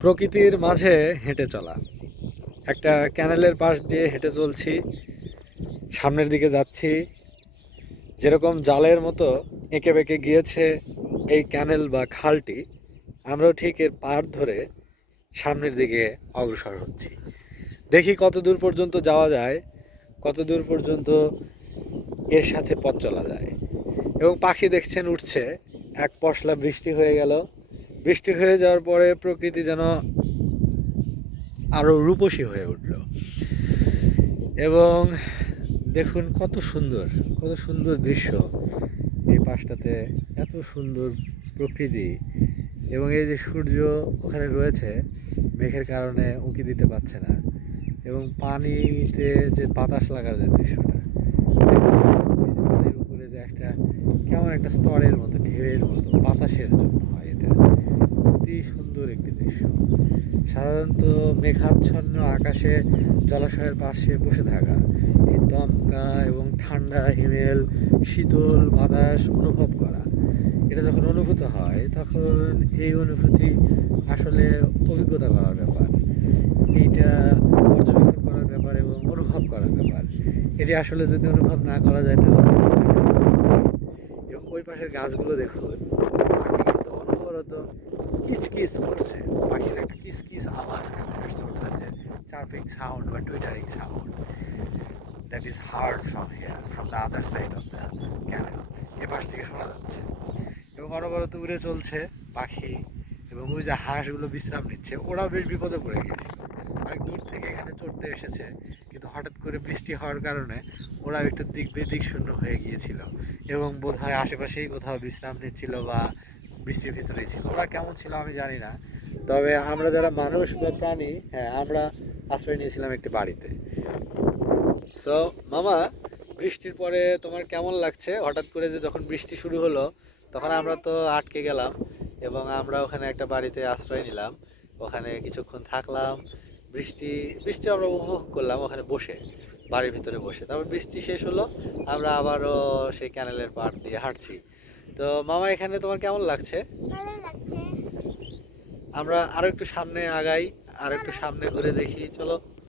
প্রকৃতির মাঝে হেঁটে চলা। একটা ক্যানেলের পাশ দিয়ে হেঁটে চলছি, সামনের দিকে যাচ্ছি। যেরকম জালের মতো এঁকে বেঁকে গিয়েছে এই ক্যানেল বা খালটি, আমরাও ঠিক এর পাড় ধরে সামনের দিকে অগ্রসর হচ্ছি। দেখি কত দূর পর্যন্ত যাওয়া যায়, কত দূর পর্যন্ত এর সাথে পথ চলা যায়। এবং পাখি দেখছেন উঠছে। এক পশলা বৃষ্টি হয়ে গেল। বৃষ্টি হয়ে যাওয়ার পরে প্রকৃতি যেন আরও রূপসী হয়ে উঠল। এবং দেখুন কত সুন্দর, কত সুন্দর দৃশ্য এই পাশটাতে, এত সুন্দর প্রকৃতি। এবং এই যে সূর্য ওখানে রয়েছে, মেঘের কারণে উঁকি দিতে পারছে না। এবং পানিতে যে বাতাস লাগার যে দৃশ্যটা, পানির উপরে যে একটা কেমন একটা স্তরের মতো, ঢেউয়ের মতো, বাতাসের জন্য হয় এটা। অতি সুন্দর একটি দৃশ্য। সাধারণত মেঘাচ্ছন্ন আকাশে জলাশয়ের পাশে বসে থাকা, এই দমকা এবং ঠান্ডা হিমেল, শীতল বাতাস অনুভব করা, এটা যখন অনুভূত হয় তখন এই অনুভূতি আসলে অভিজ্ঞতা করার ব্যাপার, এইটা পর্যবেক্ষণ করার ব্যাপার এবং অনুভব করার ব্যাপার। এটি আসলে যদি অনুভব না করা যায় তাহলে। এবং ওই পাশের গাছগুলো দেখুন, পাখি কিন্তু অনবরত কিচকিচ করছে। পাখির একটা কিচকিচ আওয়াজ চলতে হচ্ছে, চার্পিং সাউন্ড বা twittering sound that is hard from here, from the other side of the canal. এপাশ থেকে শোনা যাচ্ছে। এবং অনবরত উড়ে চলছে পাখি। এবং ওই যে হাঁসগুলো বিশ্রাম নিচ্ছে, ওরাও বেশ বিপদে পড়ে গেছে। অনেক দূর থেকে এখানে চড়তে এসেছে, কিন্তু হঠাৎ করে বৃষ্টি হওয়ার কারণে ওরাও একটু দিক বেদিক শূন্য হয়ে গিয়েছিল। এবং বোধহয় আশেপাশেই কোথাও বিশ্রাম নিচ্ছিল বা বৃষ্টির ভিতরেই ছিল। ওরা কেমন ছিল আমি জানি না, তবে আমরা যারা মানুষ বা প্রাণী, হ্যাঁ, আমরা আশ্রয় নিয়েছিলাম একটি বাড়িতে। সো মামা, বৃষ্টির পরে তোমার কেমন লাগছে? হঠাৎ করে যে যখন বৃষ্টি শুরু হলো তখন আমরা তো আটকে গেলাম, এবং আমরা ওখানে একটা বাড়িতে আশ্রয় নিলাম। ওখানে কিছুক্ষণ থাকলাম, বৃষ্টি বৃষ্টি আমরা উপভোগ করলাম ওখানে বসে, বাড়ির ভিতরে বসে। তারপর বৃষ্টি শেষ হলো, আমরা আবারও সেই ক্যানেলের পাড় দিয়ে হাঁটছি। তো মামা, এখানে তোমার কেমন লাগছে? ভালোই লাগছে। আমরা আরো একটু সামনে আগাই, আর একটু সামনে ঘুরে দেখি, চলো।